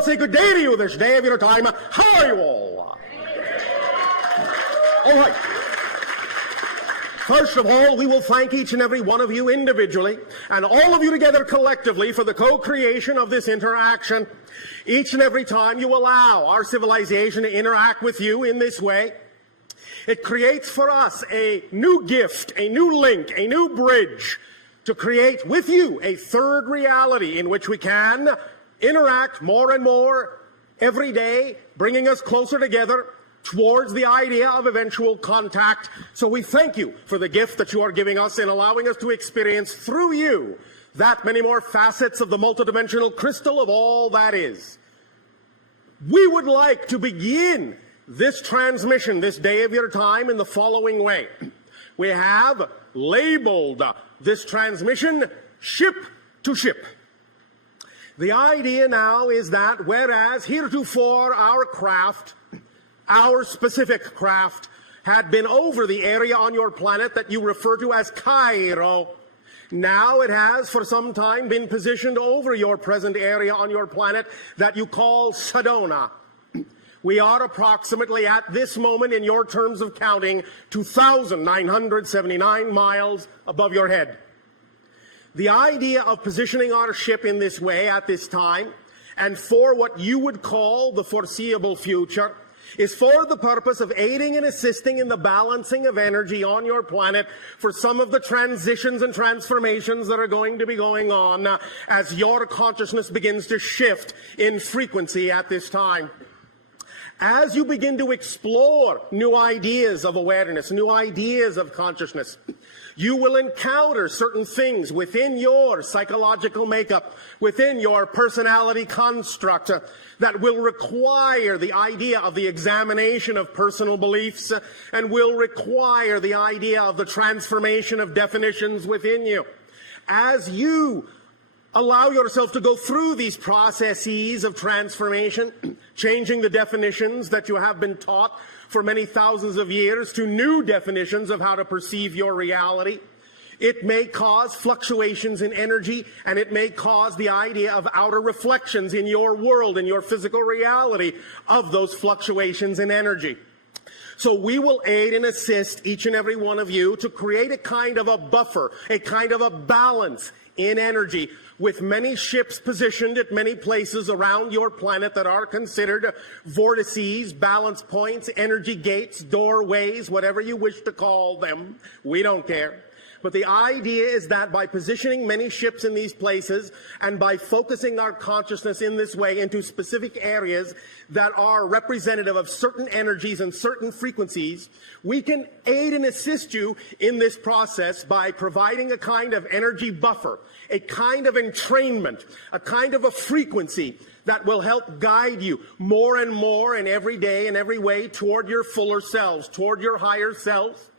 I'll say good day to you this day of your time. How are you all? All right. First of all, we will thank each and every one of you individually and all of you together collectively for the co-creation of this interaction. Each and every time you allow our civilization to interact with you in this way, it creates for us a new gift, a new link, a new bridge to create with you a third reality in which we can interact more and more every day, bringing us closer together towards the idea of eventual contact. So we thank you for the gift that you are giving us in allowing us to experience through you that many more facets of the multidimensional crystal of all that is. We would like to begin this transmission, this day of your time, in the following way. We have labeled this transmission ship to ship. The idea now is that whereas heretofore our craft, our specific craft, had been over the area on your planet that you refer to as Cairo, now it has for some time been positioned over your present area on your planet that you call Sedona. We are approximately at this moment in your terms of counting 2,979 miles above your head. The idea of positioning our ship in this way at this time and for what you would call the foreseeable future is for the purpose of aiding and assisting in the balancing of energy on your planet for some of the transitions and transformations that are going to be going on as your consciousness begins to shift in frequency at this time. As you begin to explore new ideas of awareness, new ideas of consciousness, you will encounter certain things within your psychological makeup, within your personality construct, that will require the idea of the examination of personal beliefs and will require the idea of the transformation of definitions within you. As you allow yourself to go through these processes of transformation, changing the definitions that you have been taught for many thousands of years to new definitions of how to perceive your reality, it may cause fluctuations in energy, and it may cause the idea of outer reflections in your world, in your physical reality of those fluctuations in energy. So we will aid and assist each and every one of you to create a kind of a buffer, a kind of a balance in energy, with many ships positioned at many places around your planet that are considered vortices, balance points, energy gates, doorways, whatever you wish to call them. We don't care. But the idea is that by positioning many ships in these places and by focusing our consciousness in this way into specific areas that are representative of certain energies and certain frequencies, we can aid and assist you in this process by providing a kind of energy buffer, a kind of entrainment, a kind of a frequency that will help guide you more and more in every day and every way toward your fuller selves, toward your higher selves,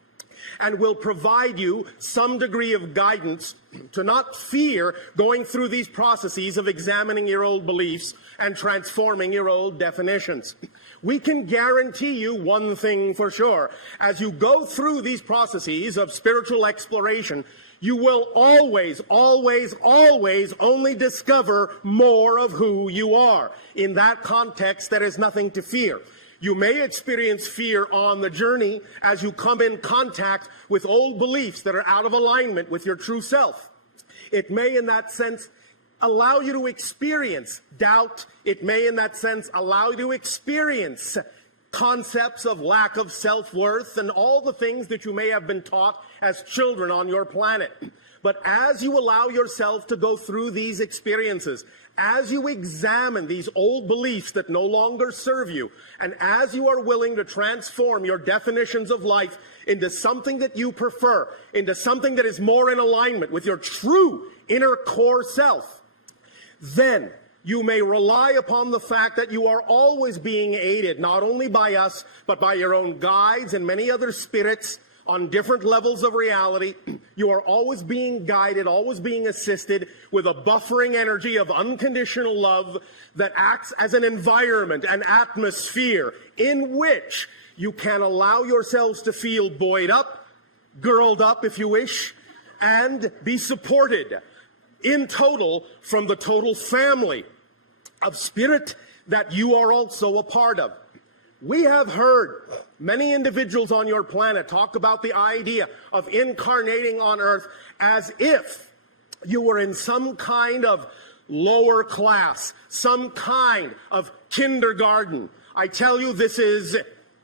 and will provide you some degree of guidance to not fear going through these processes of examining your old beliefs and transforming your old definitions. We can guarantee you one thing for sure. As you go through these processes of spiritual exploration, you will always, always, always only discover more of who you are. In that context, there is nothing to fear. You may experience fear on the journey as you come in contact with old beliefs that are out of alignment with your true self. It may, in that sense, allow you to experience doubt. It may, in that sense, allow you to experience concepts of lack of self-worth and all the things that you may have been taught as children on your planet. But as you allow yourself to go through these experiences, as you examine these old beliefs that no longer serve you, and as you are willing to transform your definitions of life into something that you prefer, into something that is more in alignment with your true inner core self, then you may rely upon the fact that you are always being aided, not only by us, but by your own guides and many other spirits on different levels of reality. You are always being guided, always being assisted with a buffering energy of unconditional love that acts as an environment, an atmosphere in which you can allow yourselves to feel buoyed up, girled up if you wish, and be supported in total from the total family of spirit, that you are also a part of. We have heard many individuals on your planet talk about the idea of incarnating on Earth as if you were in some kind of lower class, some kind of kindergarten. I tell you, this is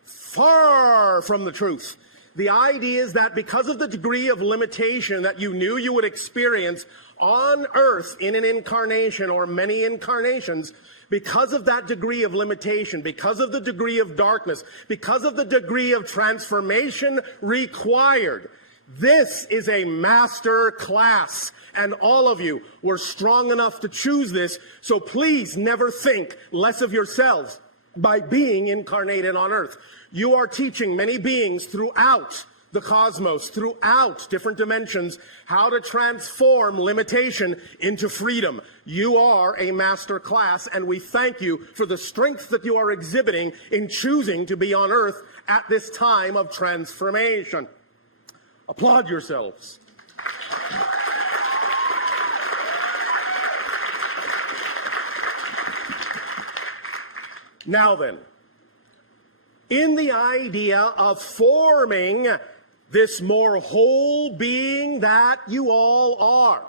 far from the truth. The idea is that because of the degree of limitation that you knew you would experience on Earth in an incarnation or many incarnations, because of that degree of limitation, because of the degree of darkness, because of the degree of transformation required, this is a master class, and all of you were strong enough to choose this, so please never think less of yourselves by being incarnated on Earth. You are teaching many beings throughout the cosmos, throughout different dimensions, how to transform limitation into freedom. You are a master class, and we thank you for the strength that you are exhibiting in choosing to be on Earth at this time of transformation. Applaud yourselves. Now then, in the idea of forming this more whole being that you all are,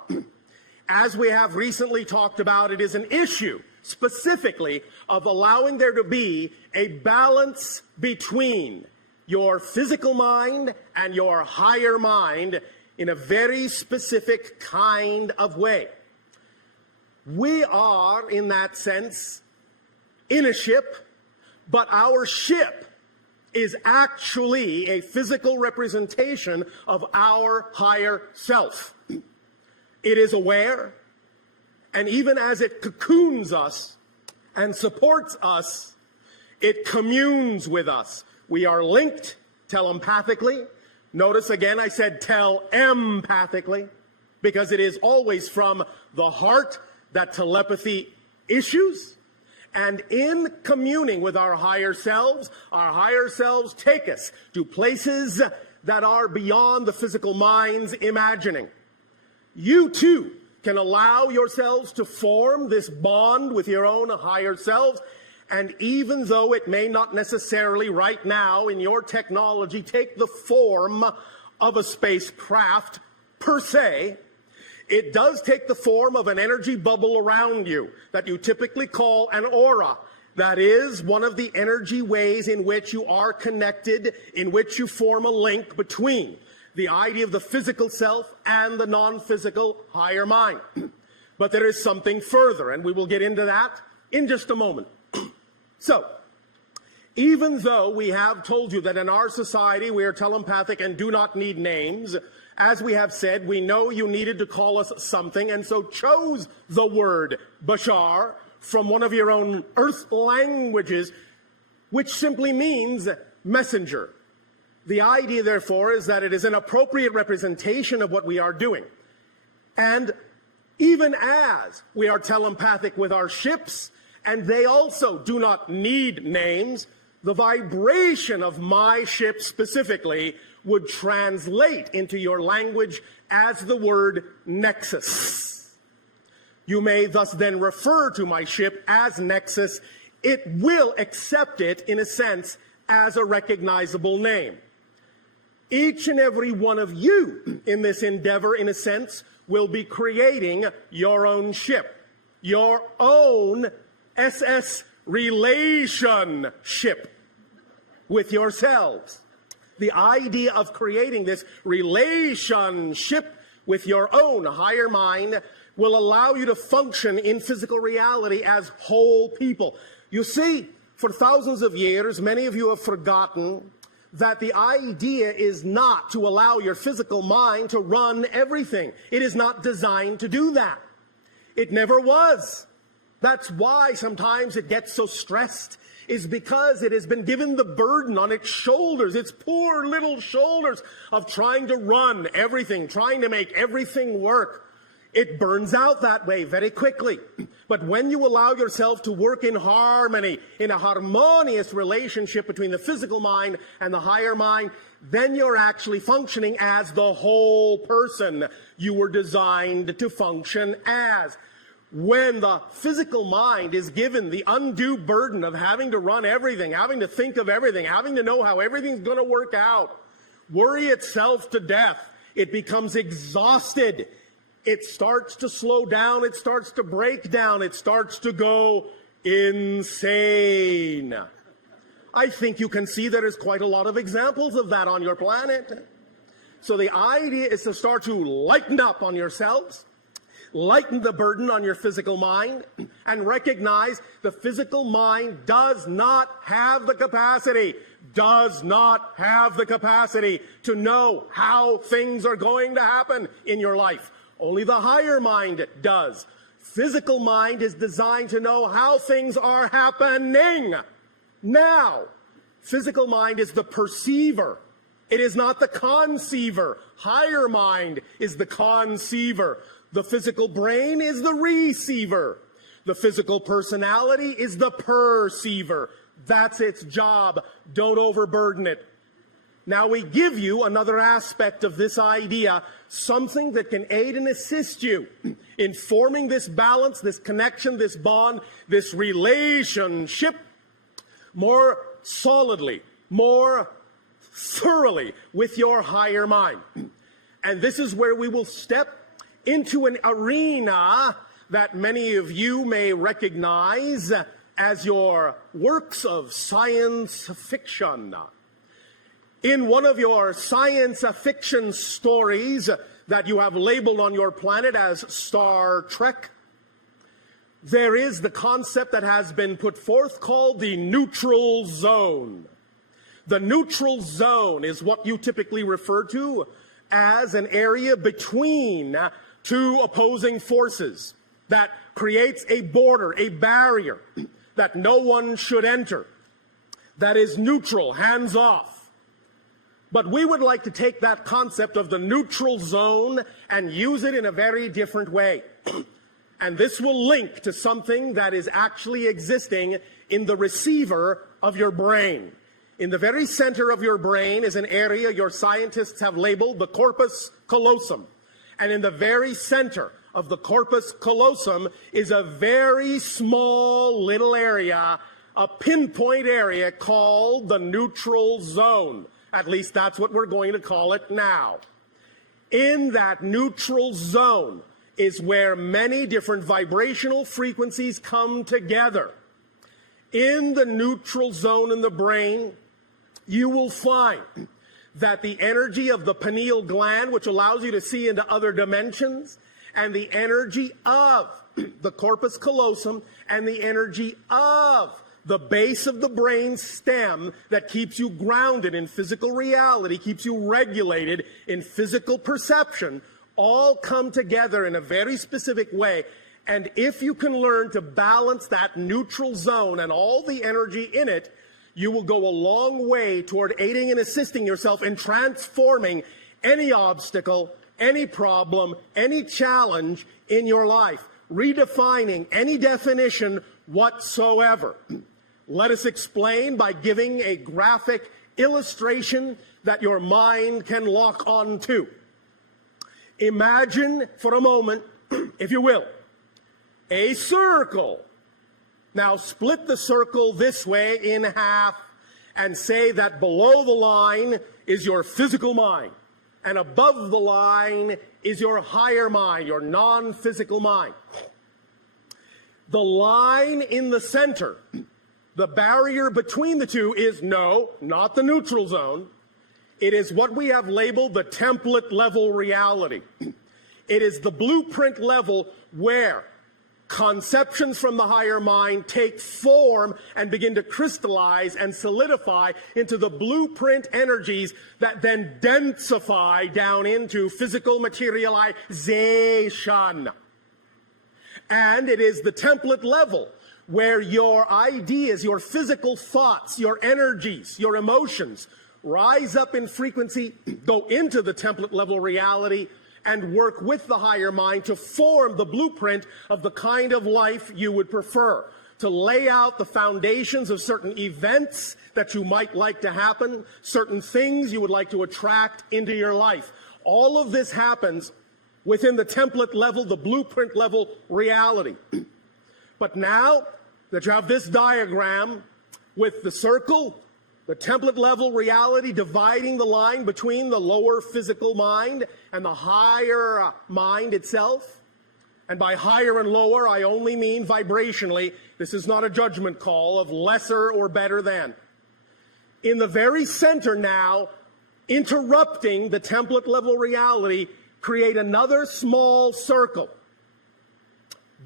as we have recently talked about, it is an issue specifically of allowing there to be a balance between your physical mind and your higher mind in a very specific kind of way. We are, in that sense, in a ship, but our ship is actually a physical representation of our higher self. It is aware, and even as it cocoons us and supports us, it communes with us. We are linked telepathically. Notice again I said telepathically, because it is always from the heart that telepathy issues. And in communing with our higher selves take us to places that are beyond the physical mind's imagining. You too can allow yourselves to form this bond with your own higher selves, and even though it may not necessarily right now in your technology take the form of a spacecraft per se, it does take the form of an energy bubble around you that you typically call an aura. That is one of the energy ways in which you are connected, in which you form a link between the idea of the physical self and the non-physical higher mind. But there is something further, and we will get into that in just a moment. So, even though we have told you that in our society we are telepathic and do not need names, as we have said, we know you needed to call us something, and so chose the word Bashar from one of your own Earth languages, which simply means messenger. The idea, therefore, is that it is an appropriate representation of what we are doing. And even as we are telepathic with our ships, and they also do not need names, the vibration of my ship specifically would translate into your language as the word nexus. You may thus then refer to my ship as Nexus. It will accept it, in a sense, as a recognizable name. Each and every one of you in this endeavor, in a sense, will be creating your own ship, your own SS relationship with yourselves. The idea of creating this relationship with your own higher mind will allow you to function in physical reality as whole people. You see, for thousands of years, many of you have forgotten that the idea is not to allow your physical mind to run everything. It is not designed to do that. It never was. That's why sometimes it gets so stressed, is because it has been given the burden on its shoulders, its poor little shoulders, of trying to run everything, trying to make everything work. It burns out that way very quickly. But when you allow yourself to work in harmony, in a harmonious relationship between the physical mind and the higher mind, then you're actually functioning as the whole person you were designed to function as. when the physical mind is given the undue burden of having to run everything, having to think of everything, having to know how everything's going to work out, worry itself to death, it becomes exhausted. It starts to slow down. It starts to break down. It starts to go insane. I think you can see there's quite a lot of examples of that on your planet. So the idea is to start to lighten up on yourselves, lighten the burden on your physical mind, and recognize the physical mind does not have the capacity to know how things are going to happen in your life. Only the higher mind does. Physical mind is designed to know how things are happening now. Physical mind is the perceiver. It is not the conceiver. Higher mind is the conceiver. The physical brain is the receiver. The physical personality is the perceiver. That's its job. Don't overburden it. Now we give you another aspect of this idea, something that can aid and assist you in forming this balance, this connection, this bond, this relationship more solidly, more thoroughly with your higher mind. And this is where we will step into an arena that many of you may recognize as your works of science fiction. In one of your science fiction stories that you have labeled on your planet as Star Trek, there is the concept that has been put forth called the neutral zone. The neutral zone is what you typically refer to as an area between two opposing forces that creates a border, a barrier that no one should enter, that is neutral, hands off. But we would like to take that concept of the neutral zone and use it in a very different way. And this will link to something that is actually existing in the receiver of your brain. In the very center of your brain is an area your scientists have labeled the corpus callosum. And in the very center of the corpus callosum is a very small little area, a pinpoint area called the neutral zone. At least that's what we're going to call it now. In that neutral zone is where many different vibrational frequencies come together. In the neutral zone in the brain, you will find that the energy of the pineal gland, which allows you to see into other dimensions, and the energy of the corpus callosum, and the energy of the base of the brain stem that keeps you grounded in physical reality, keeps you regulated in physical perception, all come together in a very specific way. And if you can learn to balance that neutral zone and all the energy in it, you will go a long way toward aiding and assisting yourself in transforming any obstacle, any problem, any challenge in your life, redefining any definition whatsoever. Let us explain by giving a graphic illustration that your mind can lock on to. Imagine for a moment, if you will, a circle. Now split the circle this way in half and say that below the line is your physical mind and above the line is your higher mind, your non-physical mind. The line in the center, the barrier between the two is not the neutral zone. It is what we have labeled the template level reality. It is the blueprint level where conceptions from the higher mind take form and begin to crystallize and solidify into the blueprint energies that then densify down into physical materialization. And it is the template level where your ideas, your physical thoughts, your energies, your emotions rise up in frequency, go into the template level reality, and work with the higher mind to form the blueprint of the kind of life you would prefer, to lay out the foundations of certain events that you might like to happen, certain things you would like to attract into your life. All of this happens within the template level, the blueprint level reality. But now that you have this diagram with the circle, the template level reality dividing the line between the lower physical mind and the higher mind itself, and by higher and lower, I only mean vibrationally. This is not a judgment call of lesser or better than. In the very center now, interrupting the template level reality, create another small circle.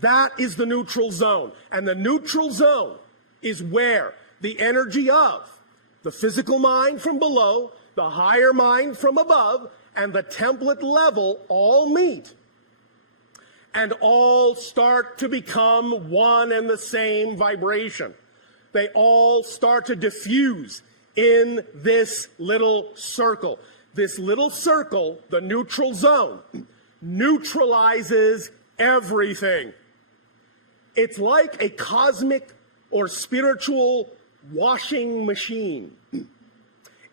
That is the neutral zone. And the neutral zone is where the energy of the physical mind from below, the higher mind from above, and the template level all meet and all start to become one and the same vibration. They all start to diffuse in this little circle. This little circle, the neutral zone, neutralizes everything. It's like a cosmic or spiritual washing machine.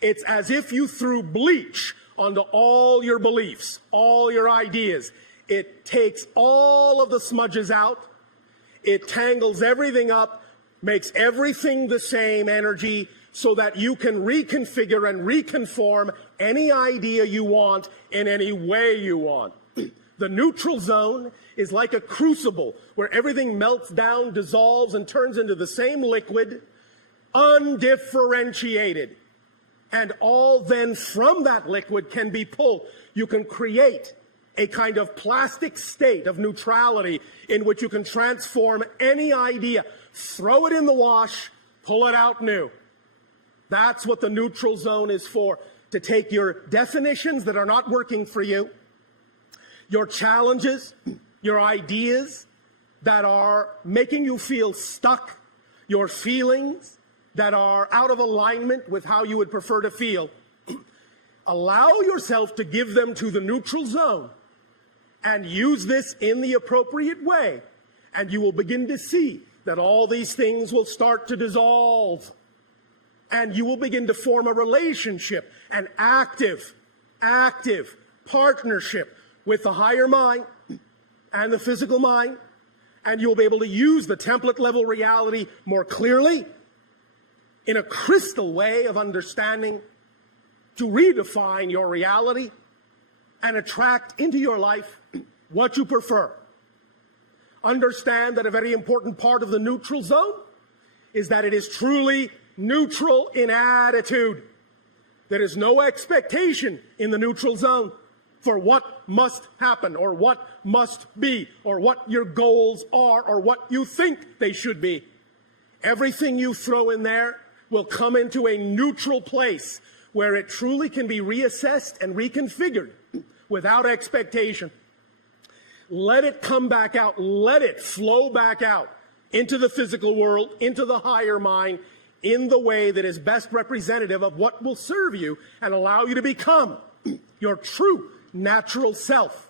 It's as if you threw bleach onto all your beliefs, all your ideas. It takes all of the smudges out. It tangles everything up, makes everything the same energy so that you can reconfigure and reconform any idea you want in any way you want. The neutral zone is like a crucible where everything melts down, dissolves, and turns into the same liquid, undifferentiated. And all then from that liquid can be pulled. You can create a kind of plastic state of neutrality in which you can transform any idea, throw it in the wash, pull it out new. That's what the neutral zone is for, to take your definitions that are not working for you, your challenges, your ideas that are making you feel stuck, your feelings that are out of alignment with how you would prefer to feel. Allow yourself to give them to the neutral zone and use this in the appropriate way, and you will begin to see that all these things will start to dissolve, and you will begin to form a relationship, an active partnership with the higher mind and the physical mind, and you'll be able to use the template level reality more clearly in a crystal way of understanding to redefine your reality and attract into your life what you prefer. Understand that a very important part of the neutral zone is that it is truly neutral in attitude. There is no expectation in the neutral zone for what must happen or what must be or what your goals are or what you think they should be. Everything you throw in there will come into a neutral place where it truly can be reassessed and reconfigured without expectation. Let it come back out. Let it flow back out into the physical world, into the higher mind, in the way that is best representative of what will serve you and allow you to become your true natural self,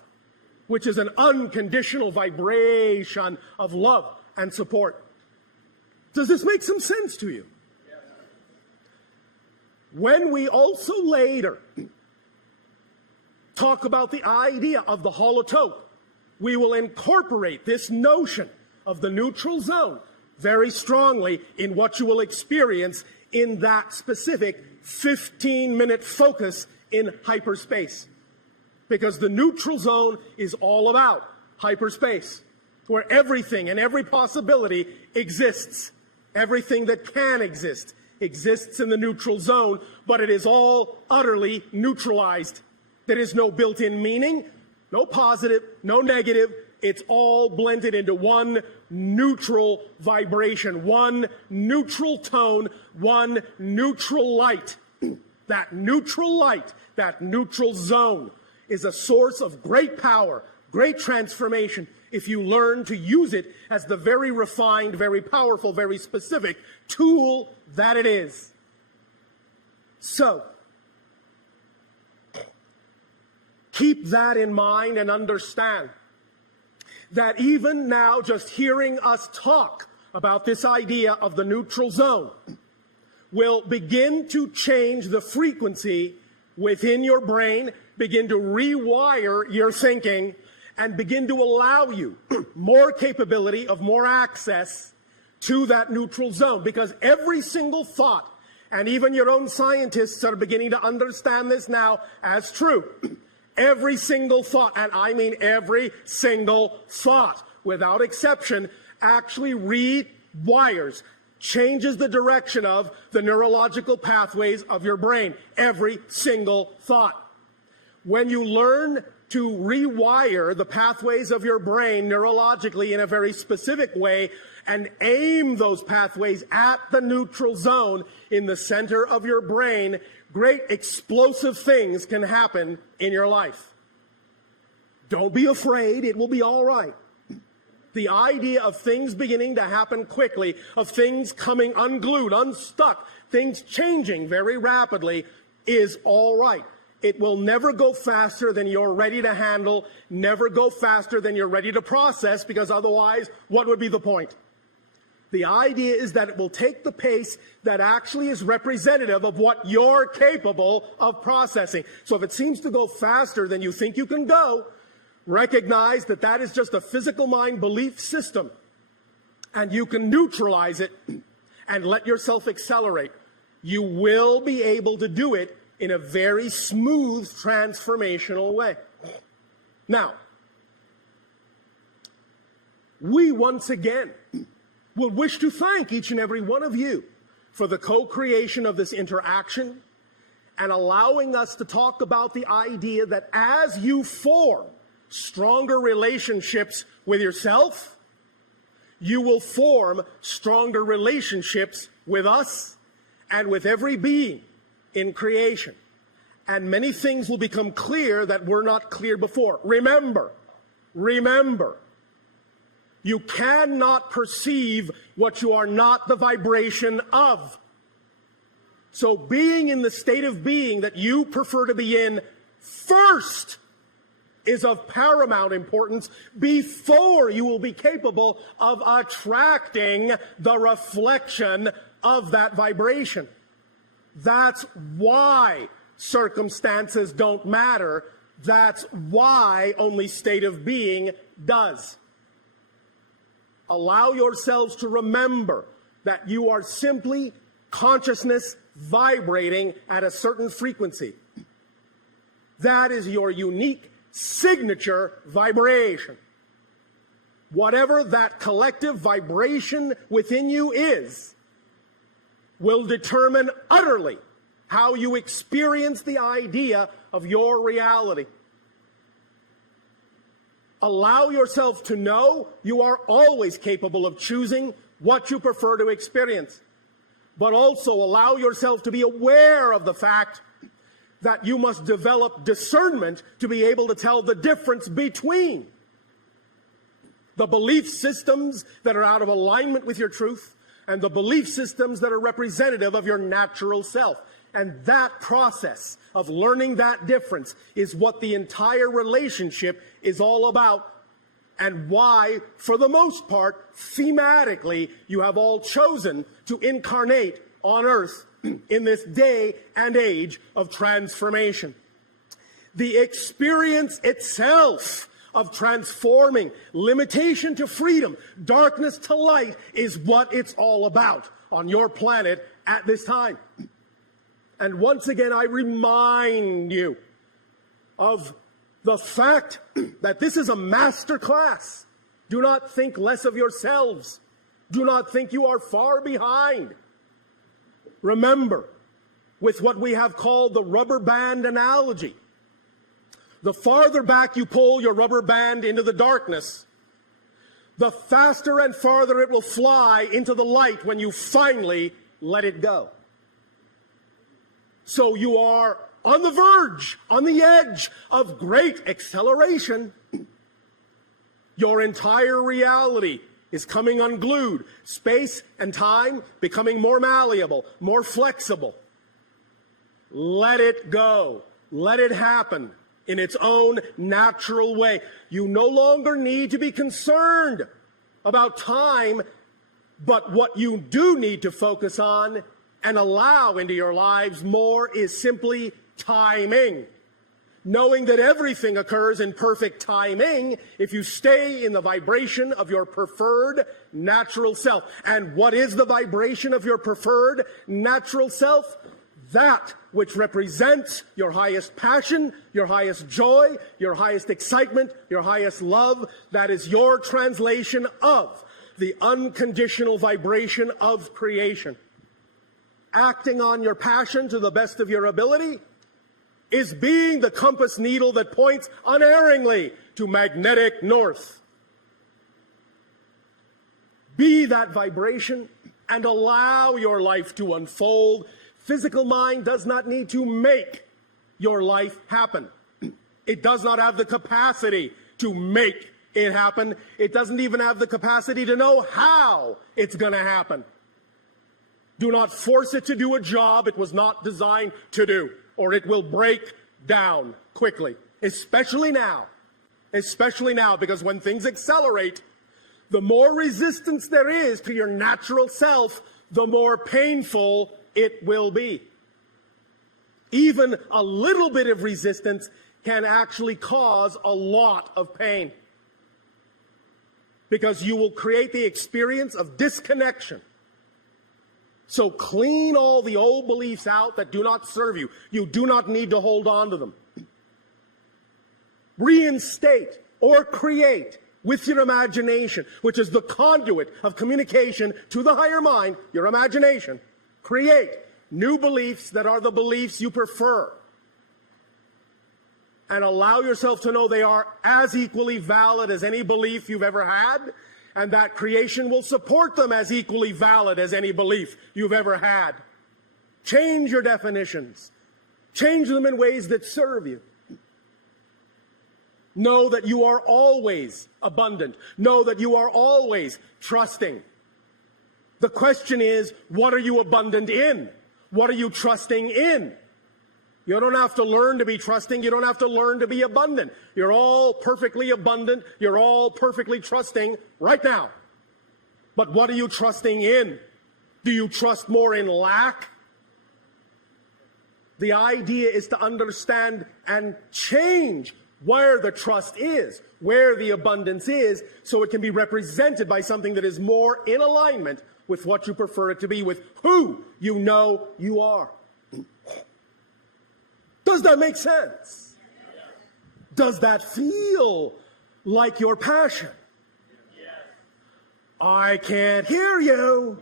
which is an unconditional vibration of love and support. Does this make some sense to you? When we also later talk about the idea of the holotope, we will incorporate this notion of the neutral zone very strongly in what you will experience in that specific 15-minute focus in hyperspace. Because the neutral zone is all about hyperspace, where everything and every possibility exists. Everything that can exist exists in the neutral zone, but it is all utterly neutralized. There is no built-in meaning, no positive, no negative. It's all blended into one neutral vibration, one neutral tone, one neutral light. That neutral light, that neutral zone is a source of great power, great transformation, if you learn to use it as the very refined, very powerful, very specific tool that it is. So, keep that in mind and understand that even now, just hearing us talk about this idea of the neutral zone will begin to change the frequency within your brain begin to rewire your thinking and begin to allow you more capability of more access to that neutral zone. Because every single thought, and even your own scientists are beginning to understand this now as true, every single thought, and I mean every single thought, without exception, actually rewires, changes the direction of the neurological pathways of your brain. Every single thought. When you learn to rewire the pathways of your brain neurologically in a very specific way and aim those pathways at the neutral zone in the center of your brain, great explosive things can happen in your life. Don't be afraid. It will be all right. The idea of things beginning to happen quickly, of things coming unglued, unstuck, things changing very rapidly is all right. It will never go faster than you're ready to handle, never go faster than you're ready to process, because otherwise, what would be the point? The idea is that it will take the pace that actually is representative of what you're capable of processing. So if it seems to go faster than you think you can go, recognize that that is just a physical mind belief system, and you can neutralize it and let yourself accelerate. You will be able to do it in a very smooth, transformational way. Now, we once again will wish to thank each and every one of you for the co-creation of this interaction and allowing us to talk about the idea that as you form stronger relationships with yourself, you will form stronger relationships with us and with every being in creation. And many things will become clear that were not clear before. Remember, you cannot perceive what you are not the vibration of. So being in the state of being that you prefer to be in first is of paramount importance before you will be capable of attracting the reflection of that vibration. That's why circumstances don't matter. That's why only state of being does. Allow yourselves to remember that you are simply consciousness vibrating at a certain frequency. That is your unique signature vibration. Whatever that collective vibration within you is, will determine utterly how you experience the idea of your reality. Allow yourself to know you are always capable of choosing what you prefer to experience, but also allow yourself to be aware of the fact that you must develop discernment to be able to tell the difference between the belief systems that are out of alignment with your truth and the belief systems that are representative of your natural self. And that process of learning that difference is what the entire relationship is all about, and why, for the most part, thematically, you have all chosen to incarnate on Earth in this day and age of transformation. The experience itself of transforming limitation to freedom, darkness to light, is what it's all about on your planet at this time. And once again, I remind you of the fact that this is a master class. Do not think less of yourselves. Do not think you are far behind. Remember, with what we have called the rubber band analogy, the farther back you pull your rubber band into the darkness, the faster and farther it will fly into the light when you finally let it go. So you are on the verge, on the edge of great acceleration. Your entire reality is coming unglued. Space and time becoming more malleable, more flexible. Let it go. Let it happen in its own natural way. You no longer need to be concerned about time, but what you do need to focus on and allow into your lives more is simply timing. Knowing that everything occurs in perfect timing if you stay in the vibration of your preferred natural self. And what is the vibration of your preferred natural self? That which represents your highest passion, your highest joy, your highest excitement, your highest love. That is your translation of the unconditional vibration of creation. Acting on your passion to the best of your ability is being the compass needle that points unerringly to magnetic north. Be that vibration and allow your life to unfold. Physical mind does not need to make your life happen. It does not have the capacity to make it happen. It doesn't even have the capacity to know how it's going to happen. Do not force it to do a job it was not designed to do, or it will break down quickly, especially now, because when things accelerate, the more resistance there is to your natural self, the more painful it will be. Even a little bit of resistance can actually cause a lot of pain, because you will create the experience of disconnection. So clean all the old beliefs out that do not serve you. You do not need to hold on to them. Reinstate or create with your imagination, which is the conduit of communication to the higher mind, your imagination. Create new beliefs that are the beliefs you prefer. And allow yourself to know they are as equally valid as any belief you've ever had, and that creation will support them as equally valid as any belief you've ever had. Change your definitions. Change them in ways that serve you. Know that you are always abundant. Know that you are always trusting. The question is, what are you abundant in? What are you trusting in? You don't have to learn to be trusting. You don't have to learn to be abundant. You're all perfectly abundant. You're all perfectly trusting right now. But what are you trusting in? Do you trust more in lack? The idea is to understand and change where the trust is, where the abundance is, so it can be represented by something that is more in alignment with what you prefer it to be, with who you know you are. Does that make sense? Does that feel like your passion? I can't hear you.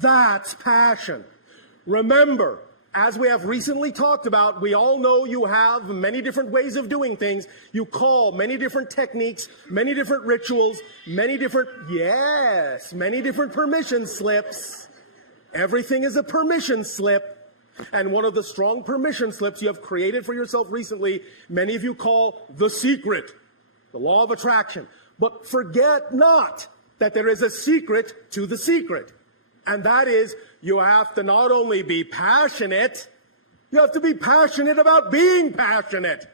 That's passion. Remember, as we have recently talked about, we all know you have many different ways of doing things. You call many different techniques, many different rituals, many different permission slips. Everything is a permission slip. And one of the strong permission slips you have created for yourself recently, many of you call the secret, the law of attraction. But forget not that there is a secret to the secret. And that is, you have to not only be passionate, you have to be passionate about being passionate.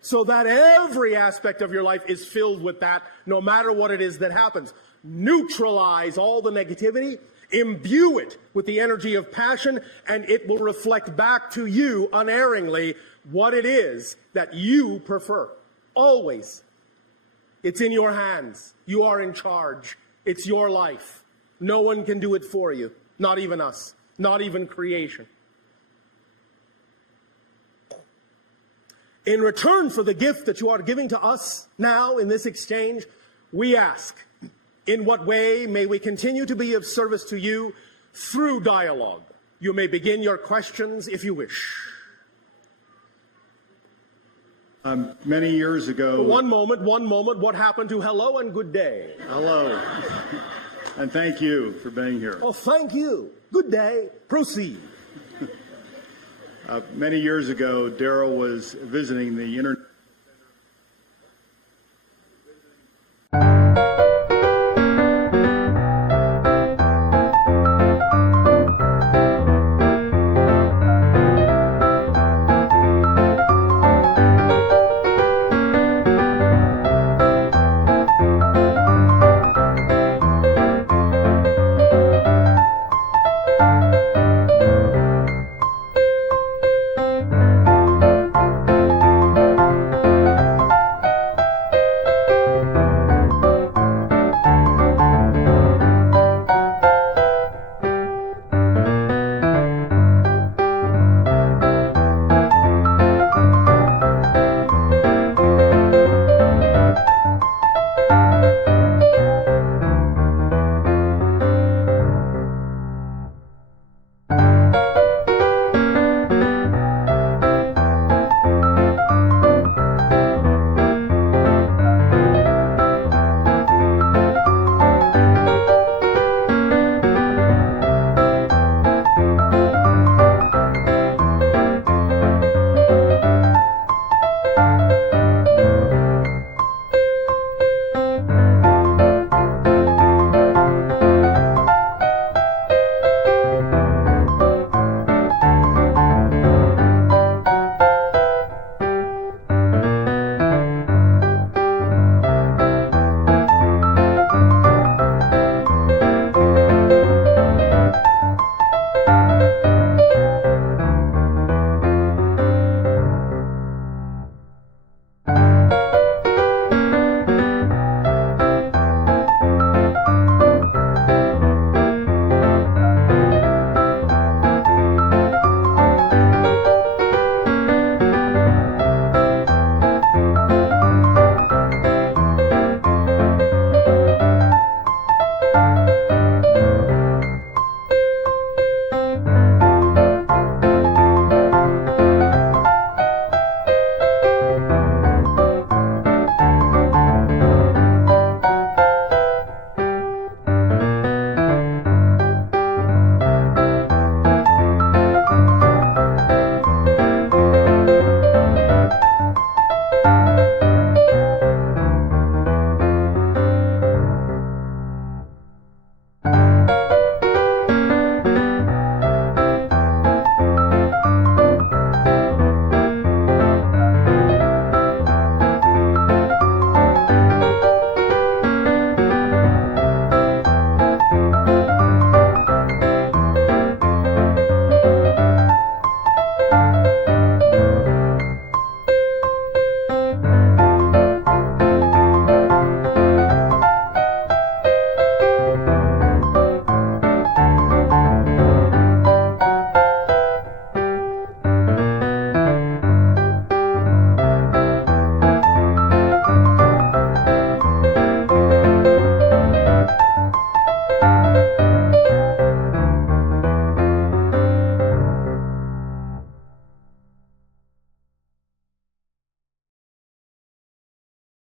So that every aspect of your life is filled with that, no matter what it is that happens. Neutralize all the negativity, imbue it with the energy of passion, and it will reflect back to you unerringly what it is that you prefer. Always. It's in your hands. You are in charge. It's your life. No one can do it for you. Not even us. Not even creation. In return for the gift that you are giving to us now in this exchange, we ask, in what way may we continue to be of service to you through dialogue? You may begin your questions if you wish. Many years ago... One moment. What happened to hello and good day? Hello. And thank you for being here. Oh, thank you. Good day. Proceed. Many years ago, Darryl was visiting the